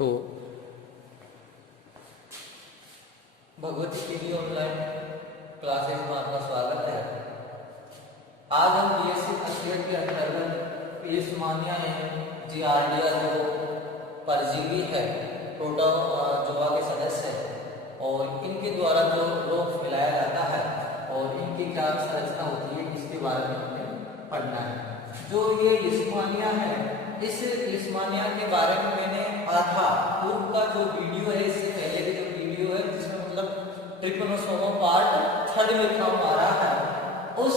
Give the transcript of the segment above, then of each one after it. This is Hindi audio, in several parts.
तो भगवती टीवी ऑनलाइन क्लासेस में आपका स्वागत है। आज हम बीएससी फर्स्ट ईयर के अंतर्गत लिस्मानिया जियार्डिया जो परजीवी है प्रोटोजोआ के सदस्य है और इनके द्वारा जो रोग फैलाया जाता है और इनकी क्या संरचना होती है इसके बारे में हमें पढ़ना है। जो ये लिस्मानिया है, इस लिस्मानिया के बारे में मैंने आधा पूर्व का जो वीडियो है, इससे पहले की जो वीडियो है जिसमें मतलब ट्रिपनोसोमा पार्ट 3 में लिखा आ रहा है, उस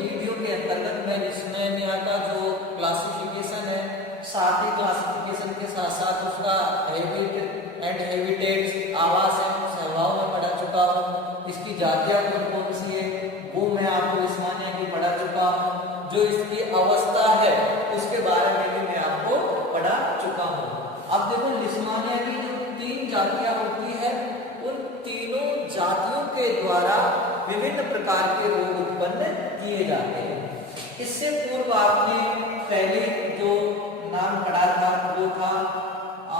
वीडियो के अंतर्गत मैं लिस्मानिया का जो क्लासिफिकेशन है, साथ ही क्लासिफिकेशन के साथ साथ उसका हैबिट एंड हैबिटेट्स आवास एवं स्वभाव में पढ़ा चुका हूँ। इसकी जातियां कौन सी है वो मैं आपको लिस्मानिया की पढ़ा चुका हूँ। जो इसकी अवस्था है उसके बारे में भी मैं आपको पढ़ा चुका हूँ। अब देखो लिस्मानिया की जो 3 जातियां होती है, उन तीनों जातियों के द्वारा विभिन्न प्रकार के रोग उत्पन्न किए जाते हैं। इससे पूर्व आपने पहले जो नाम पढ़ा था वो था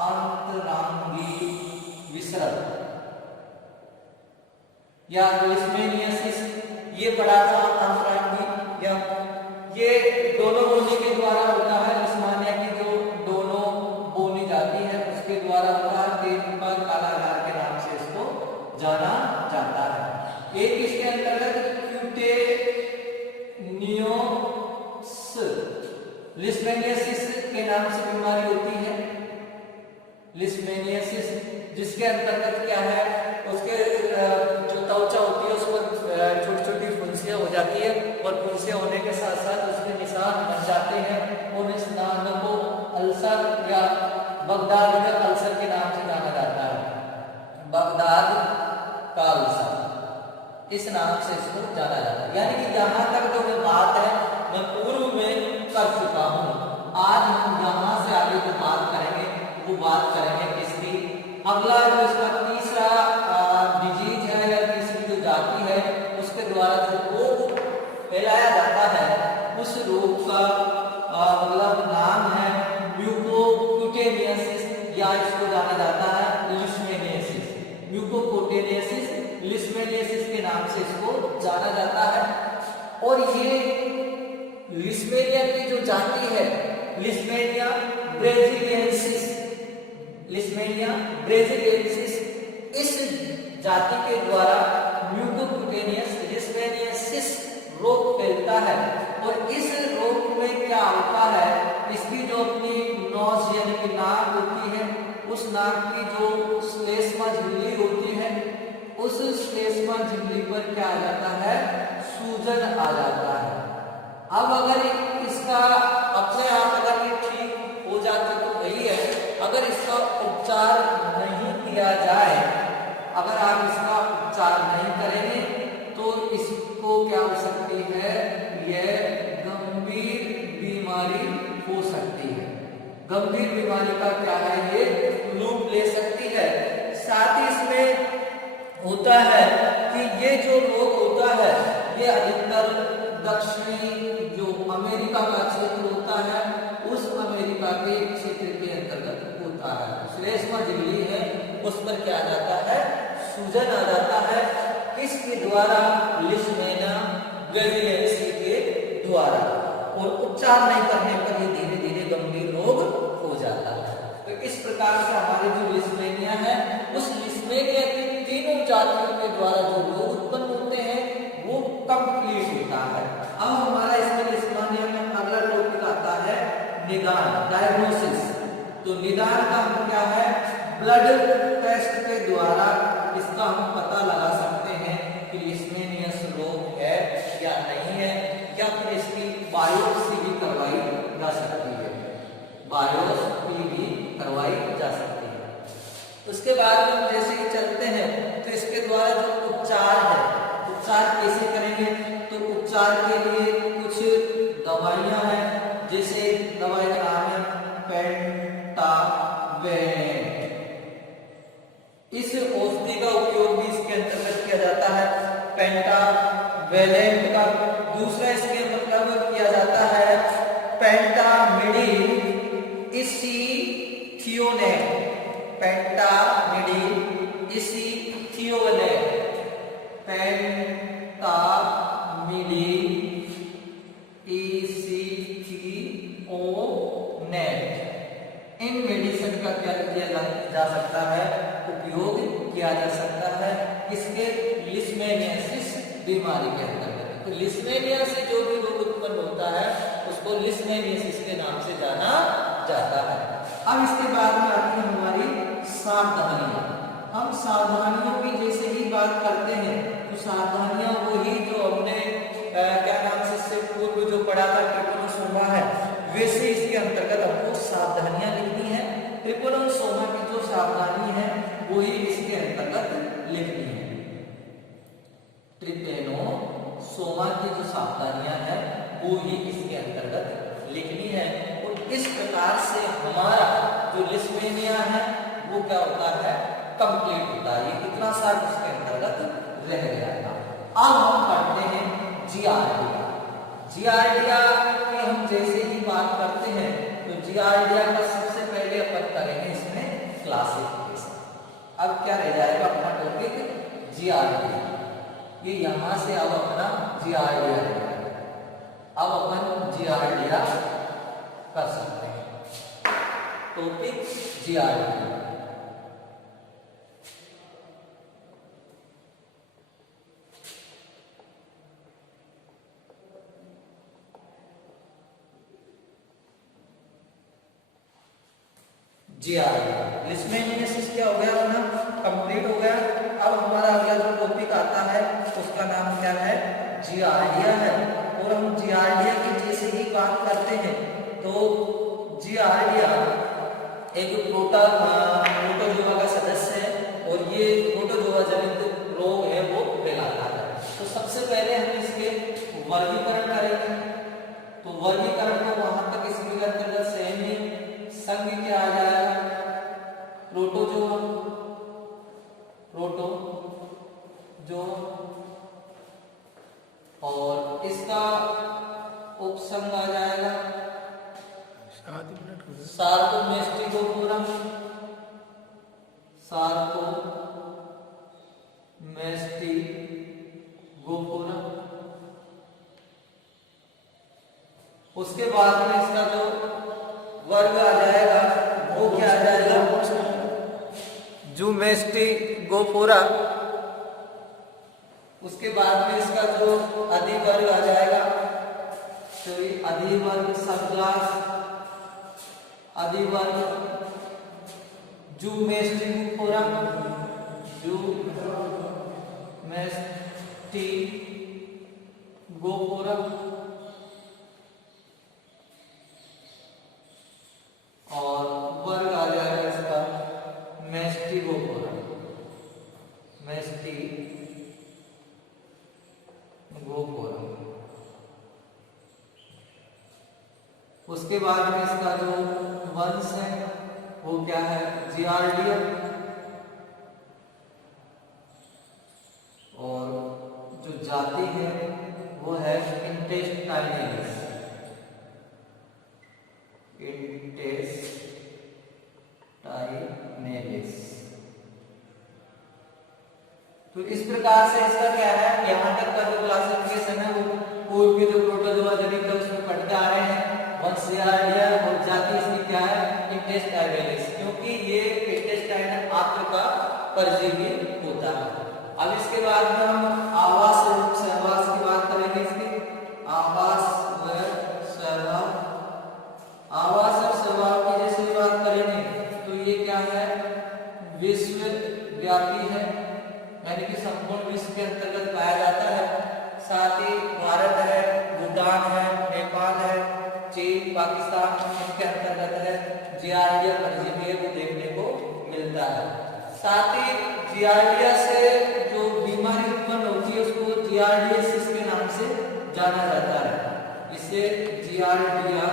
आंतरांगी विसरण या लिस्मेनियासिस, ये पढ़ा था आंतरांगी। या ये दोनों बोनी के द्वारा होता है। लिस्मानिया की जो दोनों बोनी जाती है उसके द्वारा होता है। तेंदुआ कालाजार के नाम से इसको जाना जाता है। एक इसके अंतर्गत क्यूटेनियोस लिस्मेनियासिस के नाम से बीमारी होती है। लिस्मेनियासिस जिसके अंतर्गत क्या है, उसके जो त्वचा होती है उस पर छोटी छोटी फुंसियां हो जाती है और फुंसियां होने के साथ साथ उसके निशान बन जाते हैं और इस नाम को अल्सर या बगदाद का अल्सर के नाम से जाना जाता है। बगदाद का अल्सर इस नाम से इसको जाना जाता है। यानी कि यहाँ तक जो बात है मैं पूर्व में कर चुका हूँ। आज हम यहाँ से आगे जो बात करेंगे वो बात करेंगे किसकी। अगला जो इसका तीसरा डिजीज है या तीसरी जो जाति है उसके द्वारा जो रोग फैलाया जाता है उस रोग का मतलब नाम है म्यूकोक्यूटेनियासिस या इसको जाना जाता है लिस्मेनियासिस। म्यूकोक्यूटेनियासिस लिस्मेनियासिस के नाम से इसको जाना जाता है। और ये लिस्मेनिया की जो जाति है लिस्मेनिया ब्रेजिलियंसिस, लिस्मेनिया ब्रेजिलियंसिस, इस जाति के द्वारा म्यूकोक्यूटेनियस लिस्मेनियासिस रोग फैलता है। और इस रोग में क्या होता है, इसकी जो अपनी नोज यानी कि नाक होती है, उस नाक की जो श्लेष्मा झिल्ली होती है, उस श्लेष्मा झिल्ली पर क्या आ जाता है, सूजन आ जाता है। अब अगर इसका अपने आप अगर ये ठीक हो जाती तो वही है, अगर इसका उपचार नहीं किया जाए, अगर आप इसका उपचार नहीं करेंगे तो इसको क्या हो सकती है, यह गंभीर बीमारी हो सकती है। गंभीर बीमारी का क्या है, ये रूप ले सकती है। साथ ही इसमें होता है कि ये जो रोग होता है ये अधिकतर दक्षिणी जो अमेरिका का क्षेत्र होता है उस अमेरिका के क्षेत्र के अंतर्गत होता है। श्लेष्मा झिल्ली है उस पर क्या आ जाता है, सूजन आ जाता है। किसके द्वारा, लिस्मेनिया ब्रेजिलियंसिस के द्वारा। और उपचार नहीं करने पर ये धीरे धीरे गंभीर रोग हो जाता है। तो इस प्रकार से हमारे जो लिस्मेनिया है उस लिस्मेनिया की तीनों जातियों के द्वारा जो रोग उत्पन्न होते हैं वो कंप्लीट होता है। अब हमारा इसमें लिस्मेनिया में अगला टॉपिक आता है निदान, डायग्नोसिस। तो निदान का हम क्या है, ब्लड टेस्ट के द्वारा इसका हम पता लगा सकते हैं कि लिस्मेनियस रोग है या नहीं है, या फिर इसकी बायोप्सी भी करवाई जा सकती है। बायोप्सी भी करवाई जा सकती है। उसके बाद हम जैसे ही चलते हैं तो इसके द्वारा जो उपचार है, उपचार कैसे करेंगे, तो उपचार के लिए कुछ दवाइयां हैं, जैसे दवाई का नाम है पेंटावेलेंट। इस औषधि का उपयोग भी इसके अंतर्गत किया जाता है, पेंटावेलेंट का। दूसरा इसके मतलब किया जाता है पेंटामिडिन इसिथियोनेट। पेंटामिडीन, पेंटामिडीन इन मेडिसिन का क्या किया जा सकता है, उपयोग किया जा सकता है किसके, लिस्मेनियासिस बीमारी के अंतर्गत। तो लिस्मेनिया से जो भी रोग उत्पन्न होता है उसको लिस्मेनियासिस के नाम से जाना जाता है। अब इसके बाद में आती है हमारी सावधानियां। हम सावधानियों की जैसे ही बात करते हैं तो सावधानियां वही जो हमने क्या नाम से इससे पूर्व जो पढ़ा था ट्रिपैनोसोमा है, वैसे इसके अंतर्गत हमको सावधानियां लिखनी है। ट्रिपैनोसोमा की जो सावधानी है वही इसके अंतर्गत लिखनी है। ट्रिपैनोसोमा की जो सावधानियां हैं वो ही इसके अंतर्गत लिखनी है। और इस प्रकार से हमारा जो लिस्मेनिया है वो क्या होता है, कंप्लीट होता है। ये इतना सा इसके अंतर्गत रह गया था। अब हम पढ़ते हैं जियार्डिया। जियार्डिया की हम जैसे ही बात करते हैं तो जियार्डिया का सबसे पहले अपन करेंगे इसमें क्लासिफिकेशन। अब क्या रह जाएगा अपना टॉपिक, जियार्डिया। ये यहां से अब अपना जियार्डिया है। अब अपन जियार्डिया कर सकते हैं। Topic giardia. जियार्डिया, लिस्मेनियासिस क्या हो गया अपना, कंप्लीट हो गया। अब हमारा अगला जो टॉपिक आता है उसका नाम क्या है, जियार्डिया है। और हम जियार्डिया की जैसे ही बात करते हैं तो जियार्डिया एक प्रोटोजोआ का सदस्य है और ये प्रोटोजोआ जनित रोग है वो फैलाता है। तो सबसे पहले हम इसके वर्गीकरण करेंगे। तो वर्गीकरण को वहां तक इसके अंतर्गत सेम ही संघ क्या आ जाएगा, प्रोटोजोआ, और इसका उपसंघ आ जाएगा सार्कोमेस्टिगोफोरम, उसके बाद में इसका जो वर्ग आ जाएगा वो क्या आ जाएगा, ज़ूमेस्टिगोफोरा। उसके बाद में इसका जो अधिवर्ग आ जाएगा तो ये अधिवर्ग सब क्लास अधिवर्ग ज़ूमेस्टिगोफोरा, ज़ूमेस्टिगोफोरा। और वर्ग आ जाएगा इसका मेस्टिगोफोरा, उसके बाद में इसका जो वंश है वो क्या है, जियार्डिया। और जो जाति है वो है इंटेस्टाइनलिस, तो इस प्रकार से इसका क्या है, यहाँ तक का जो क्लासिफिकेशन है वो पूर्व के जो प्रोटोजोआ जनित है उसमें पढ़ते आ रहे हैं। वंश जियार्डिया और जाति इसकी क्या है, इंटेस्टाइनलिस, क्योंकि ये इंटेस्टाइनल आंत्र का परजीवी होता है। अब इसके बाद में हम आवास और सहवास की बात करेंगे। इसकी आवास व सहवास, आवास और सहवास की जैसे बात करेंगे तो ये क्या है, विश्वव्यापी है, यानी कि संपूर्ण विश्व के अंतर्गत पाया जाता है। साथ ही भारत है, भूटान है, नेपाल है, चीन, पाकिस्तान इनके अंतर्गत है जियार्डिया परजीवी है वो देखने को मिलता है। साथ ही जियार्डिया से जो बीमारी उत्पन्न होती है उसको जियार्डियासिस के नाम से जाना जाता है। इसे जियार्डिया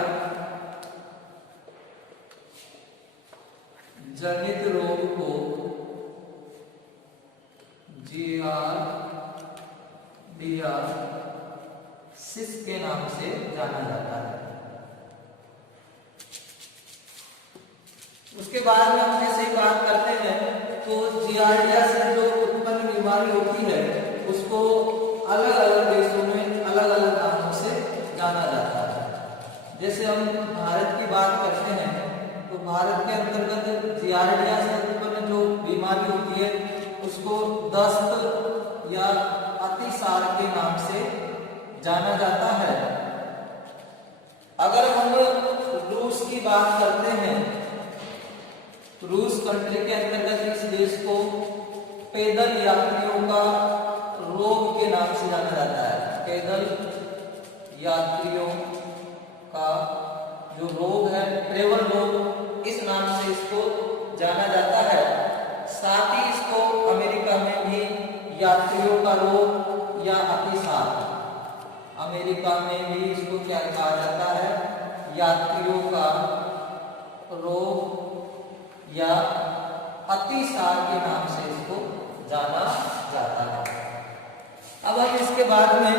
जनित रोग को जियार्डियासिस के नाम से जाना जाता है। उसके बाद में हम जैसे ही बात करते हैं तो जियार्डिया से जो उत्पन्न बीमारी होती है उसको अलग अलग देशों में अलग अलग नामों से जाना जाता है। जैसे हम भारत की बात करते हैं तो भारत के अंतर्गत जियार्डिया से उत्पन्न जो बीमारी होती है उसको दस्त या अतिसार के नाम से जाना जाता है। अगर हम रूस की बात करते हैं तो रूस कंट्री के अंतर्गत इस देश को पैदल यात्रियों का रोग के नाम से जाना जाता है। पैदल यात्रियों का जो रोग है, ट्रेवल रोग, इस नाम से इसको जाना जाता है। साथ ही इसको अमेरिका में भी यात्रियों का रोग या अतिसार, अमेरिका में भी इसको क्या कहा जाता है, यात्रियों का रोग या अतिसार के नाम से इसको जाना जाता है। अब हम इसके बाद में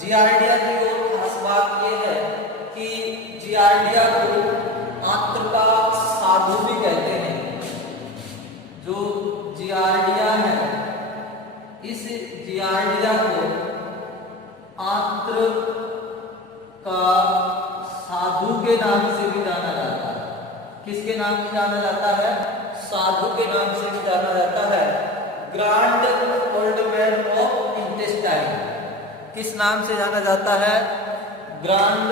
जियार्डिया की और खास बात यह है कि जियार्डिया को आंत्र का साधु भी कहते हैं। जो जियार्डिया है, इस जियार्डिया को आंत्र का साधु के नाम से भी जाना जाता है। किसके नाम से जाना जाता है? साधु के नाम से भी जाना जाता है। Grand old man of intestine, किस नाम से जाना जाता है? Grand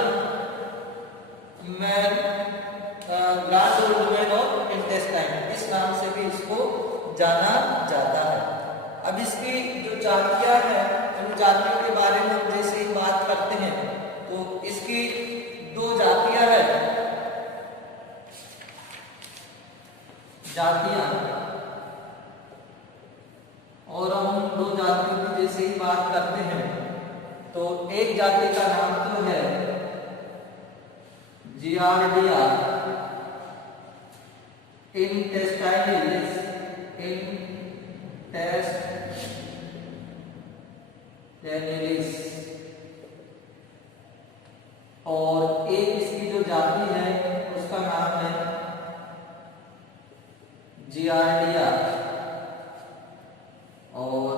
old man of intestine, इस नाम से भी इसको जाना जाता है। अब इसकी जो जातियां हैं, उन जातियों के बारे में हम जैसे ही बात करते हैं तो इसकी दो जातियां हैं, जातियां, और हम दो जातियों की जैसे ही बात करते हैं तो एक जाति का नाम तो है जियार्डिया इंटेस्टाइनलिस, और एक इसकी जो जाति है उसका नाम है जियार्डिया और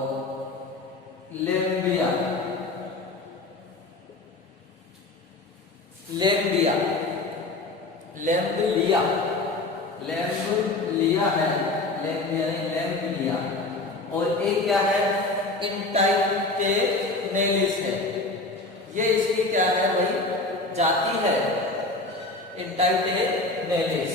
लेम्बिया। लेम्बिया लेम्बिलिया लेम्बिलिया है, लेम्बिया नहीं, लेम्बिलिया। और एक क्या है? इंटाइटेनेलिस है। ये इसकी क्या है भाई? जाति है, इंटाइटेनेलिस।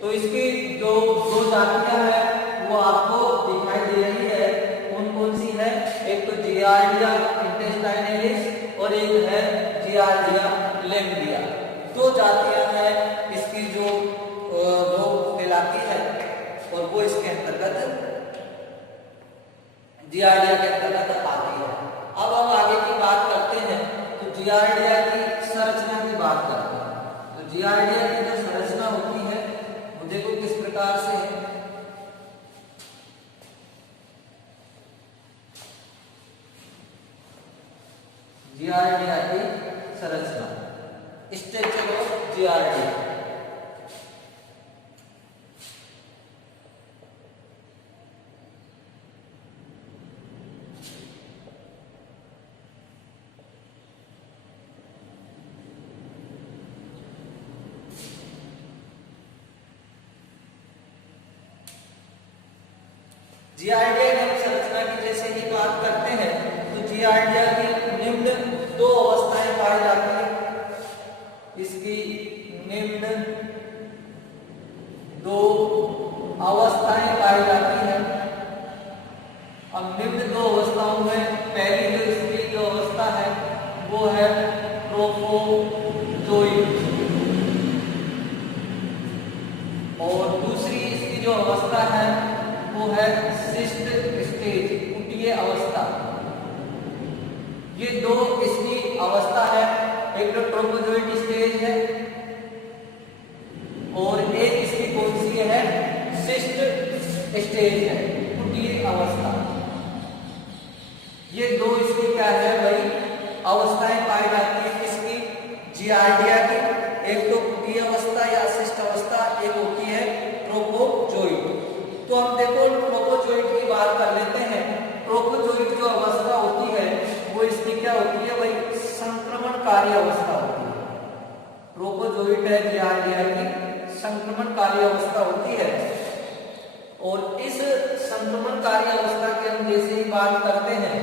तो इसकी जो दो जातियां हैं वो आपको दिखाई दे रही है। कौन कौन सी है? एक तो जियार्डिया इंटेस्टाइनलिस और एक है जियार्डिया लेम्बिया। दो जातियां हैं इसकी जो रोग फैलाती है और वो इसके अंतर्गत, जियार्डिया के अंतर्गत आती है। अब हम आगे की बात करते हैं तो जियार्डिया की संरचना की बात करते हैं। तो जियार्डिया की जो संरचना होती है वो देखो किस प्रकार से है। जियार्डिया की संरचना, स्ट्रक्चर ऑफ जियार्डिया। जियार्डिया की संरचना की जैसे ही बात करते हैं तो जियार्डिया की निम्न दो अवस्थाएं पाई जाती है। इसकी निम्न दो अवस्थाएं पाई जाती है। अब निम्न दो अवस्थाओं में पहली जो इसकी जो अवस्था है वो है ट्रोफोजोइक, और दूसरी इसकी जो अवस्था है वो है सिस्ट स्टेज, कुटीय अवस्था। ये दो इसकी अवस्था है, एक तो ट्रोफोजोइड स्टेज है और एक इसकी कौन सी है? सिस्ट स्टेज है, कुटीय अवस्था। ये दो इसकी क्या है भाई? अवस्थाएं पाई जाती है इसकी जियार्डिया की। एक तो कुटीय अवस्था या सिस्ट अवस्था, एक होती है संक्रमणकारी अवस्था होती है। ट्रोपोजोइट है जियार्डिया की संक्रमणकारी अवस्था होती है। और इस संक्रमणकारी अवस्था की हम जैसे ही बात करते हैं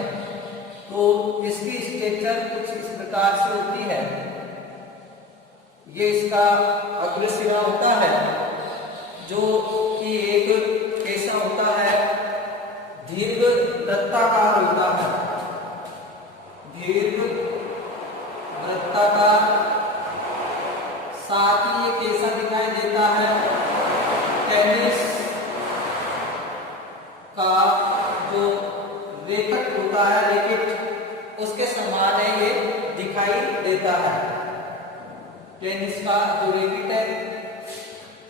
तो इसकी स्ट्रक्चर कुछ इस प्रकार से होती है। ये इसका अग्रसिरा होता है जो कि एक कैसा होता है, दीर्घ वृत्ताकार होता है, दीर्घ वृत्ताकार। साथ ही ये कैसा दिखाई देता है, टेनिस का जो रैकेट होता है, रैकेट उसके समान है, ये दिखाई देता है, टेनिस का जो रैकेट है।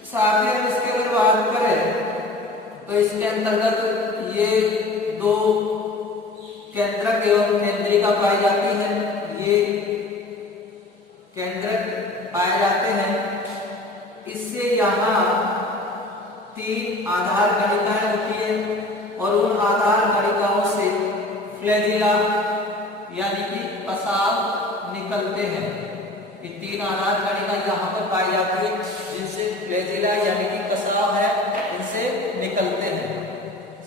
साथ ही हम इसके अगर बात करें तो इसके अंतर्गत ये दो केंद्रक एवं केंद्रिका पाई जाती है, ये केंद्रक पाए जाते हैं। इससे यहाँ 3 आधार कणिकाएं होती है और उन आधार कणिकाओं से फ्लैजिला यानी कि कसाव निकलते हैं। ये 3 आधार कणिका यहाँ पर पाई जाती है जिनसे फ्लैजिला यानी कि कसाव है इनसे निकलते हैं।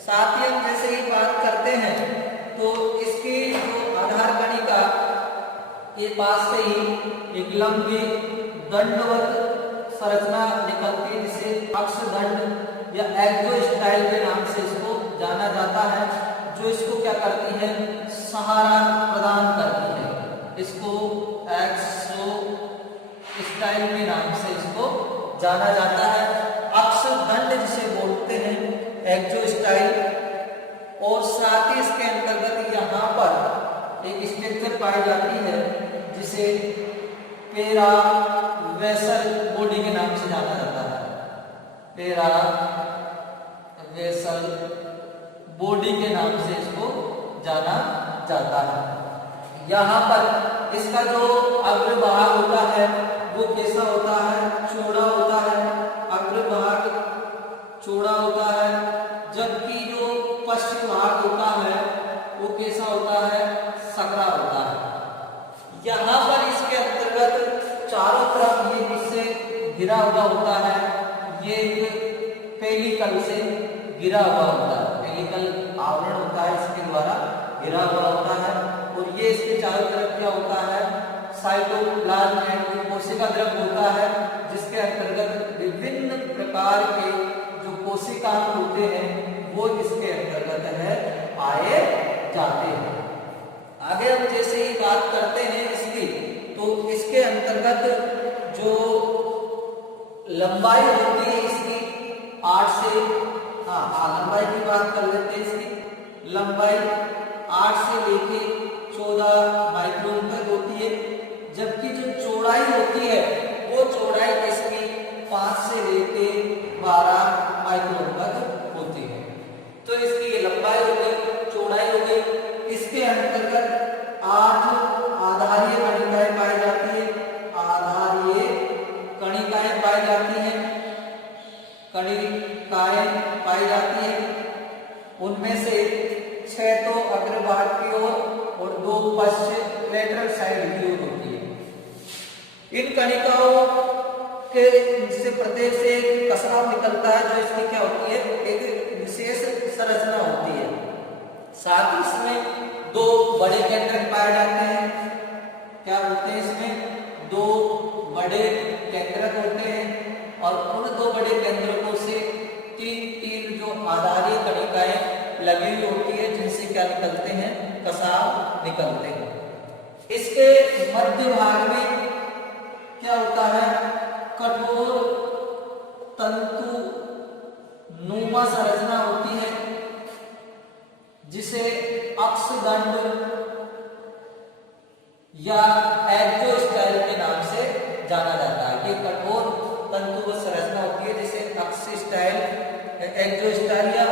साथ ही हम जैसे ही बात करते हैं तो इसकी जो आधार कणिका ये पास से ही एक लंबी दंडवत संरचना निकलती है जिसे अक्षदंड या एक्सोस्टाइल के नाम से इसको जाना जाता है, जो इसको क्या करती है, सहारा प्रदान करती है। इसको एक्सोस्टाइल के नाम से इसको जाना जाता है। अक्षदंड जिसे बोलते हैं, एक्सोस्टाइल। और साथ ही इसके अंतर्गत यहाँ पर एक स्ट्रक्चर पाई जाती है जिसे पेरा वेसल बॉडी के नाम से जाना जाता है, पेरा वेसल बॉडी के नाम से इसको जाना जाता है। यहाँ पर इसका जो अग्रभाग होता है वो कैसा होता है, चौड़ा होता है, अग्रभाग चौड़ा होता है, जबकि जो पश्चिम भाग होता है वो कैसा होता है, सकरा होता है। यहाँ पर इसके अंतर्गत चारों तरफ ये किससे घिरा हुआ होता है, ये पेलिकल से घिरा हुआ होता है, पेलिकल आवरण होता है इसके द्वारा घिरा हुआ होता है। और ये इसके चारों तरफ क्या होता है, साइटोप्लाज्म यानी कोशिका द्रव होता है जिसके अंतर्गत विभिन्न प्रकार के जो कोशिकांग होते हैं वो इसके अंतर्गत है पाए जाते हैं। आगे हम जैसे ही बात करते हैं इसकी तो इसके अंतर्गत जो लंबाई होती है इसकी 8 से लंबाई की बात कर लेते हैं। इसकी लंबाई 8 से लेके 14 माइक्रोन तक होती है, जबकि जो चौड़ाई होती है वो चौड़ाई इसकी 5 से लेके 12 माइक्रोन तक होती है। तो इसकी ये लंबाई हो गई, चौड़ाई हो गई। इसके अंतर्गत 8 आधारीय कणिकाएं पाई जाती है, आधारीय कणिकाएं पाई जाती हैं, कणिकाएं पाई जाती हैं। उनमें से 6 तो अग्रभाग की ओर और 2 पश्चिम लेटरल साइड की ओर होती है। इन कणिकाओं के से प्रत्येक से एक कसाव निकलता है जो इसकी क्या होती है, एक विशेष संरचना होती है। साथ ही इसमें 2 बड़े केंद्रक पाए जाते हैं। क्या होते हैं इसमें 2 बड़े केंद्रक होते हैं और उन 2 बड़े केंद्रकों से 3 जो आधारीय कणिकाएं लगी हुई होती है जिनसे क्या निकलते हैं, कसाव निकलते हैं। इसके मध्य भाग में क्या होता है, कठोर तंतु नुमा संरचना होती है जिसे अक्षदंड या एक्सोस्टाइल के नाम से जाना जाता है। ये कठोर तंतुबद्ध संरचना होती है जिसे अक्षस्टाइल, एक्सोस्टाइल या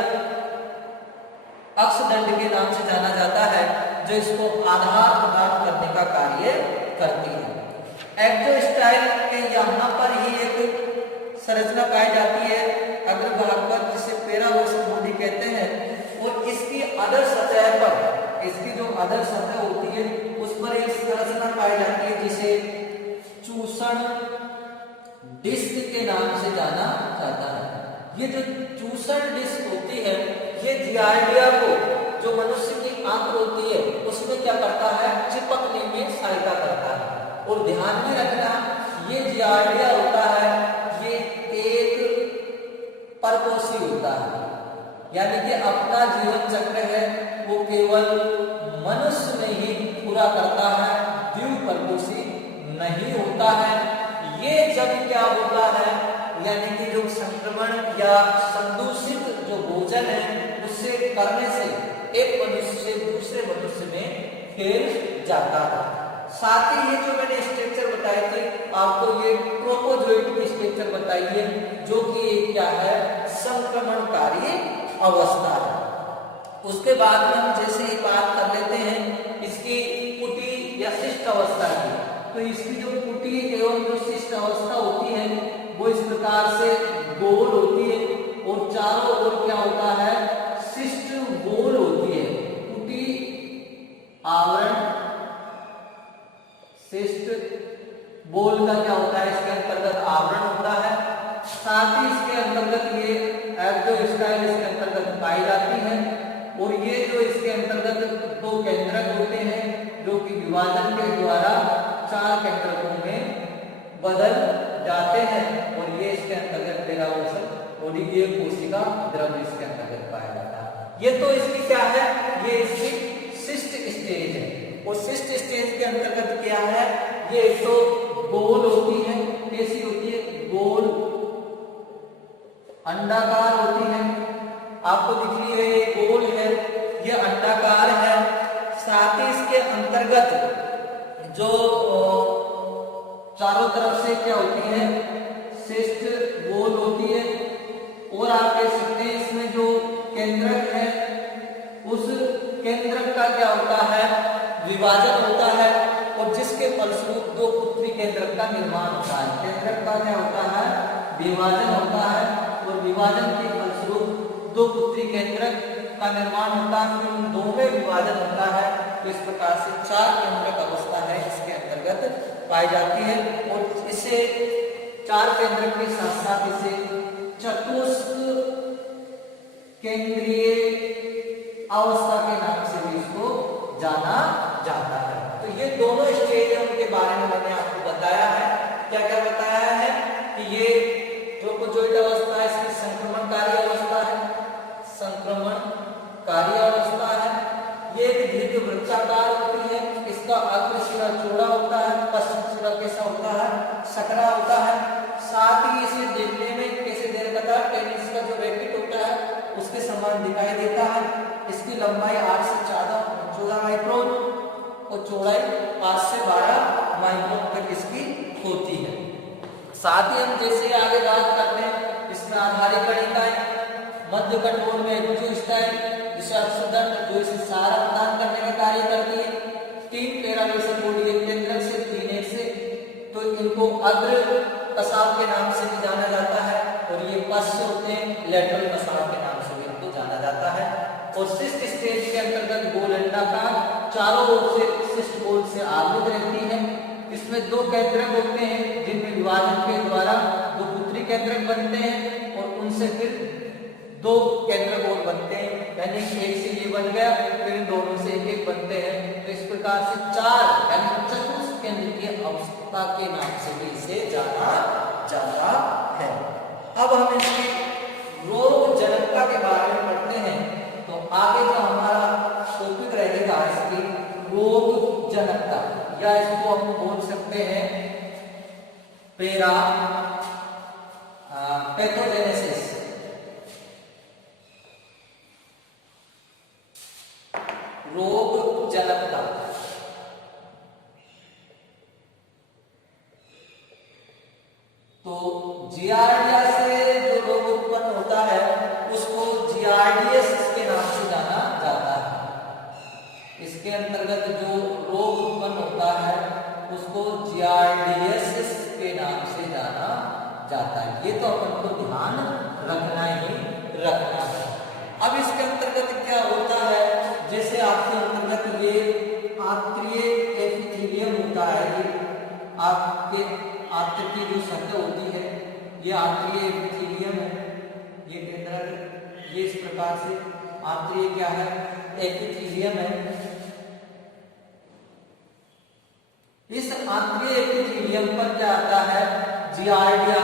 अक्षदंड के नाम से जाना जाता है, जो इसको आधार प्रदान करने का कार्य करती है। एक्सोस्टाइल के यहाँ पर ही एक संरचना पाई जाती है अग्रभाग पर जिसे पेरावोसल बॉडी कहते हैं, और इसकी अधर सतह पर, इसकी जो अधर सतह होती है उस पर एक संरचना पाई जाती है जिसे चूसण डिस्क के नाम से जाना जाता है। ये जो चूसण डिस्क होती है ये जियार्डिया को, जो मनुष्य की आंख होती है उसमें क्या करता है, चिपकने में सहायता करता है। और ध्यान में रखना ये जियार्डिया होता है ये एक परपोषी होता है, यानी कि अपना जीवन चक्र है वो केवल मनुष्य में ही पूरा करता है, द्विपरपोषी नहीं होता है। ये जब क्या होता है, यानी कि जो संक्रमण या संदूषित जो भोजन है उससे करने से एक मनुष्य से दूसरे मनुष्य में फैल जाता है। साथ ही ये जो मैंने स्ट्रक्चर बताए थे आपको, ये ट्रोपोजोइट की स्ट्रक्चर बताई है जो कि एक क्या है, संक्रमणकारी अवस्था है। उसके बाद में हम जैसे ही बात कर लेते हैं इसकी कुटी या शिष्ट अवस्था की, तो इसकी जो कुटी एवं जो शिष्ट अवस्था होती है वो इस प्रकार से गोल होती है और चारों ओर क्या होता है, शिष्ट गोल होती है। कुटी आवरण शिष्ट बोल का क्या होता है, इसके अंतर्गत आवरण होता है। साथ ही इसके अंतर्गत ये एब्डोस्टाइल इसके अंतर्गत पाई जाती है और ये जो इसके अंतर्गत दो केंद्रक होते हैं जो कि विभाजन के द्वारा चार केंद्रकों में बदल जाते हैं और ये इसके अंतर्गत डेरावोसन और ये कोशिका द्रव्य इसके अंतर्गत पाया जाता है। ये तो इसकी क्या है, ये इसकी शिष्ट स्टेज है। और शिष्ट स्टेज के अंतर्गत क्या है, ये एक तो गोल होती है, कैसी होती है, गोल अंडाकार होती है, आपको दिख रही है ये गोल है, ये अंडाकार है। साथ ही इसके अंतर्गत जो चारों तरफ से क्या होती है, शिष्ट गोल होती है। और आप कह सकते हैं इसमें जो केंद्रक है उस केंद्रक का क्या होता है, विभाजन होता है और जिसके फलस्वरूप दो पुत्री केंद्रक का निर्माण होता है। केंद्रक का क्या होता है, विभाजन होता है और विभाजन के फलस्वरूप दो पुत्री केंद्रक का निर्माण होता है, फिर उन दो में विभाजन होता है। तो इस प्रकार से चार केंद्रक अवस्था है इसके अंतर्गत पाई जाती है और इसे चार केंद्रक के साथ साथ इसे चतुष्क केंद्रीय अवस्था के नाम से भी इसको जाना जाता है। तो ये दोनों स्टेज है उनके बारे में मैंने आपको बताया है। क्या क्या बताया है कि ये ट्रोपोजोइट अवस्था है, इसकी संक्रमणकारी अवस्था है, संक्रमणकारी अवस्था है। ये एक दीर्घ वृत्ताकार होती है, इसका अग्र सिरा चौड़ा होता है, पश्चिम सिरा कैसा होता है, सकरा होता है। साथ ही इसे देखने में कैसे देखता है, टेनिस का जो रैकेट होता है उसके समान दिखाई देता है। इसकी लंबाई 8 से 14 माइक्रोन और चौड़ाई 5 से 12 माइक्रोन तक इसकी होती है। साथ ही हम जैसे आगे बात करते हैं इसमें आधारिक कणिकाएं, मध्य कठोर में एक्सोस्टाइल जिसे अपसदन जो इसे सहारा प्रदान करने का कार्य करती है। 3 पैरामेसर बॉडी एक केंद्रक से 3 एक से, तो इनको अग्र कसाव के नाम से भी जाना जाता है और ये पश्च होते हैं, लेटरल कसाव के नाम से भी इनको जाना जाता है। और शिष्ट स्टेज के अंतर्गत गोल अंडाकार चारों ओर से शिष्ट गोल से आवृत रहती है। इसमें दो केंद्रक होते हैं जिनमें विभाजन के द्वारा दो पुत्री केंद्रक बनते हैं और उनसे फिर दो केंद्रक और बनते हैं, यानी एक से ये बन गया फिर इन दोनों से एक एक बनते हैं। तो इस प्रकार से चार यानी चतुष्क केंद्रीय अवस्था के नाम से भी इसे जाना जाता है। अब हम इसकी रोग जनकता के बारे में पढ़ते हैं। तो आगे जो हमारा टॉपिक रहेगा इसकी रोग जनकता, या इसको हम बोल सकते हैं पैथोजेनेसिस। रोग जनकता तो जियार्डिया से जो रोग उत्पन्न होता है उसको जियार्डियसिस के नाम से जाना जाता है। इसके अंतर्गत जो रोग उत्पन्न होता है उसको जियार्डियसिस के नाम से जाना जाता है। ये तो अपन को ध्यान रखना ही रखना है। अब इसके अंतर्गत क्या होता है, जैसे आपके अंतर्गत ये आंतरिक एपिथेलियम ये आंतरिक एपिथेलियम है, ये केंद्रक, ये इस प्रकार से आंतरिक क्या है एपिथेलियम है। इस आंतरिक एपिथेलियम पर क्या आता है जियार्डिया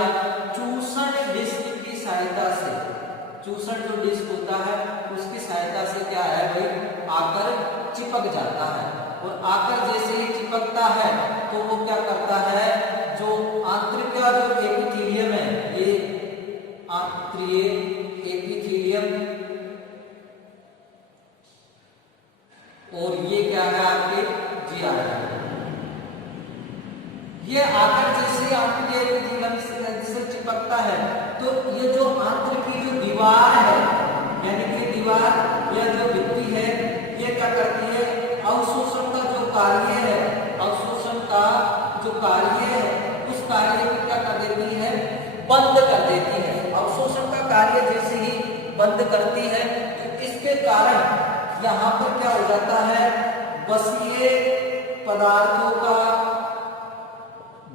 चूसण डिस्क की सहायता से, चूसण जो डिस्क होता है उसकी सहायता से क्या है भाई आकर चिपक जाता है, और आकर जैसे ही चिपकता है तो वो क्या करता है जो आंतरिक का जो एपिथेलियम है, ये आंतरिक एपिथेलियम और ये क्या है आपके जियार्डिया, ये आकर जैसे आंतरिक एपिथेलियम से चिपकता है तो ये जो आंतरिक की जो दीवार है यानी कि दीवार या जो भित्ति है ये क्या करती है अवशोषण का जो कार्य है, अवशोषण का जो कार्य है उस कार्य को क्या कर देती है बंद कर देती है। अवशोषण का कार्य जैसे ही बंद करती है तो इसके कारण यहाँ पर क्या हो जाता है बसीय पदार्थों का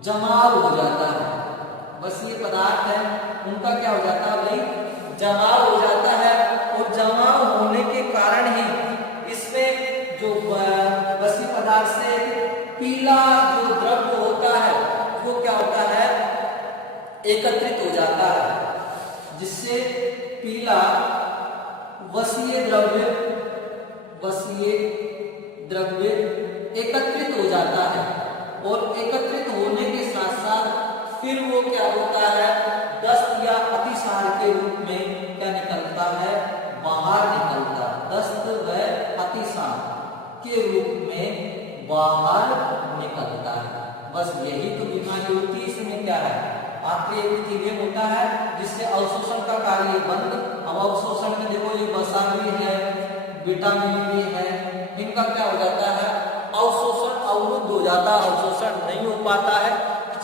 जमाव हो जाता है, बसीय पदार्थ है उनका क्या हो जाता है भाई जमाव हो जाता है, और जमाव होने के कारण ही इसमें जो बसीय पदार्थ से पीला जो द्रव्य होता है वो क्या होता है एकत्रित हो जाता है, जिससे पीला वसीय द्रव्य एकत्रित हो जाता है, और एकत्रित होने के साथ साथ फिर वो क्या होता है दस्त या अतिसार के रूप में क्या निकलता है बाहर निकलता है, दस्त व अतिसार के रूप में बाहर निकलता है। बस यही तो बीमारी होती है। इसमें क्या है आंतरिक एपिथेलियम होता है जिससे अवशोषण का कार्य बंद। अब अवशोषण में देखो ये वसा भी है, विटामिन भी है, इनका क्या हो जाता है अवशोषण अवरुद्ध हो जाता है, अवशोषण नहीं हो पाता है,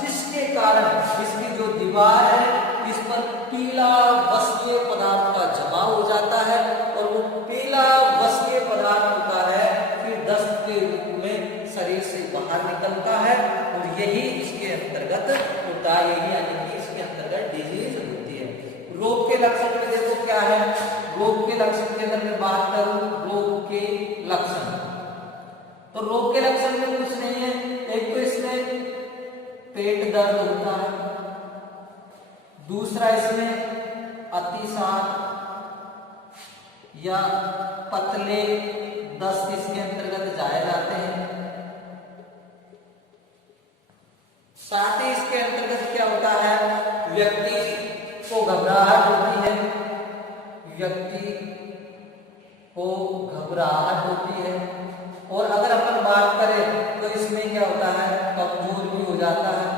जिसके कारण इसकी जो दीवार है इस पर पीला वसीय पदार्थ का जमाव हो जाता है, और वो पीला वसीय पदार्थ होता है फिर दस्त के रूप में शरीर से बाहर निकलता है, और यही इसके अंतर्गत होता है, यही यानी कि इसके अंतर्गत डिजीज होती है। रोग के लक्षण में देखो क्या है, रोग के लक्षण के अंदर मैं बात करूं रोग के लक्षण, तो रोग के लक्षण में कुछ नहीं है, एक तो इसमें पेट दर्द होता है, दूसरा इसमें अतिसार या पतले दस्त इसके अंतर्गत जाए जाते हैं। साथ ही इसके अंतर्गत क्या होता है व्यक्ति को घबराहट होती है, व्यक्ति को घबराहट होती है, और अगर अपन बात करें तो इसमें क्या होता है कमजोर भी हो जाता है।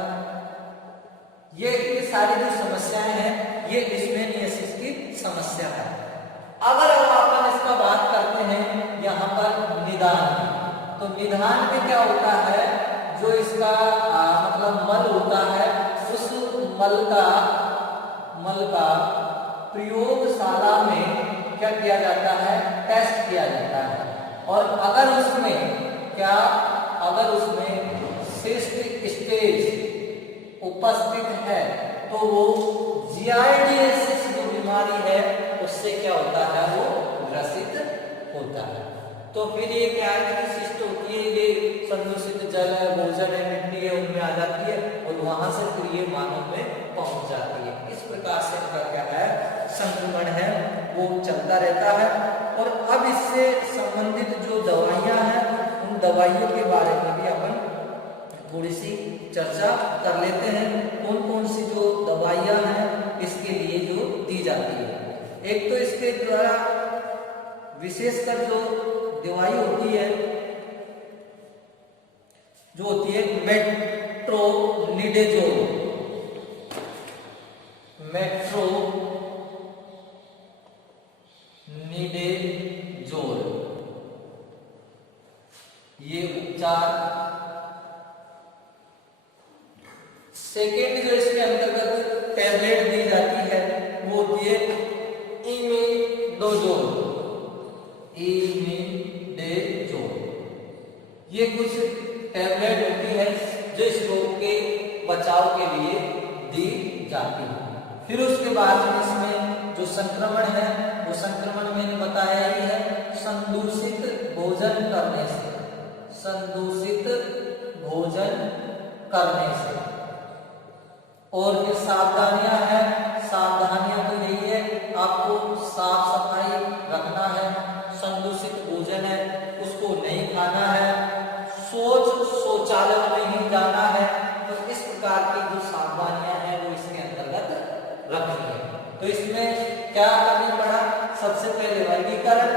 ये सारी जो समस्याएं हैं ये लिशमैनियासिस की समस्या है। अगर अपन इसका बात करते हैं यहाँ पर निदान, तो निदान में क्या होता है जो इसका मतलब मल होता है उस मल का प्रयोगशाला में क्या किया जाता है टेस्ट किया जाता है, और अगर उसमें सिस्टिक स्टेज उपस्थित है तो वो जियार्डियासिस जो बीमारी है उससे क्या होता है वो ग्रसित होता है। तो फिर ये क्या है कि सिस्ट होती है, ये संदूषित जल है, भोजन है, मिट्टी है, उनमें आ जाती है और वहां से फिर ये मानव में पहुंच जाती है। इस प्रकार से इनका क्या है संक्रमण है वो चलता रहता है। और अब इससे संबंधित जो दवाइयां हैं उन दवाइयों के बारे में भी अपन थोड़ी सी चर्चा कर लेते हैं, कौन कौन सी जो दवाइयां हैं इसके लिए जो दी जाती है। एक तो इसके द्वारा विशेषकर जो दवाई होती है जो होती है मेट्रोनिडेजोल, ये उपचार। सेकेंड जो इसके अंतर्गत टैबलेट दी जाती है वो होती है इमिडाजोल। ये कुछ टैबलेट होती है जो इस रोग के बचाव के लिए दी जाती है। फिर उसके बाद में इसमें जो संक्रमण है वो संक्रमण मैंने बताया ही है, संदूषित भोजन करने से, संदूषित भोजन करने से। और फिर सावधानियां हैं, सावधानियां तो यही है, आपको साफ सफाई रखना है, संदूषित भोजन है उसको नहीं खाना है, शौचालय में ही जाना है। तो इस प्रकार की जो सावधानियां हैं वो इसके अंतर्गत रखनी है। तो इसमें क्या करना पड़ा, सबसे पहले वर्गीकरण,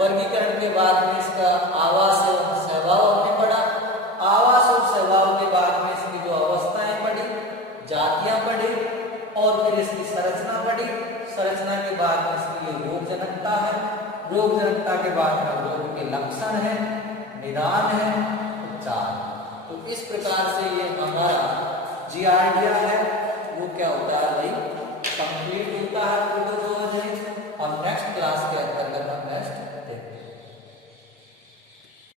वर्गीकरण के बाद में इसका आवास एवं स्वभाव हमने पढ़ा, आवास और स्वभाव के बाद में इसकी जो अवस्थाएं पढ़ी, जातियां पढ़ी, और फिर इसकी संरचना पढ़ी, संरचना के बाद में इसकी जो रोग जनकता है, रोग जनकता के बाद में रोग के लक्षण है, निदान है, उपचार। तो इस प्रकार से ये हमारा जीआरडी